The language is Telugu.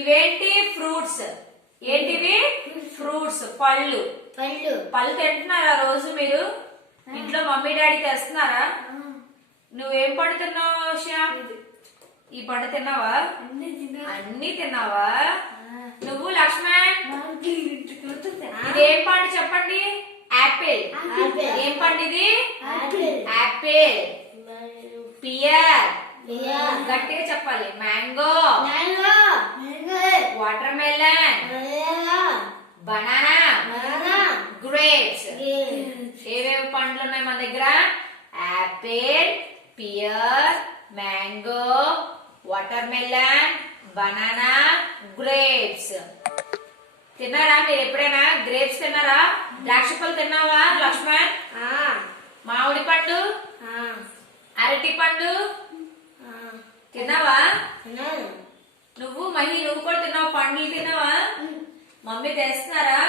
ఇవేంటి ఫ్రూట్స్. ఏంటివి? ఫ్రూట్స్, పళ్ళు. పళ్ళు తింటున్నారా రోజు మీరు? ఇంట్లో మమ్మీ డాడీ తెస్తున్నారా? నువ్వేం పండు తిన్నావు శ్యామ్? ఈ పండు తిన్నావా? అన్ని తిన్నావా? నువ్వు లక్ష్మణ్ ఇదేం పండు చెప్పండి? యాపిల్. ఏం పండు ఇది? యాపిల్. పియర్. గట్టిగా చెప్పాలి. Mango. Watermelon. Banana. Grapes. ఏవేవి పండ్లు ఉన్నాయి మన దగ్గర? Apple, pear, mango, watermelon, banana, grapes. తిన్నారా మీరు ఎప్పుడైనా? గ్రేప్స్ తిన్నారా? ద్రాక్ష పళ్ళు తిన్నావా లక్ష్మణ్? మామిడి పండు, అరటి పండు తిన్నావా? నువ్వు మహి నువ్వు కూడా తిన్నావా? పండ్లు తిన్నావా? మమ్మీ తెస్తున్నారా?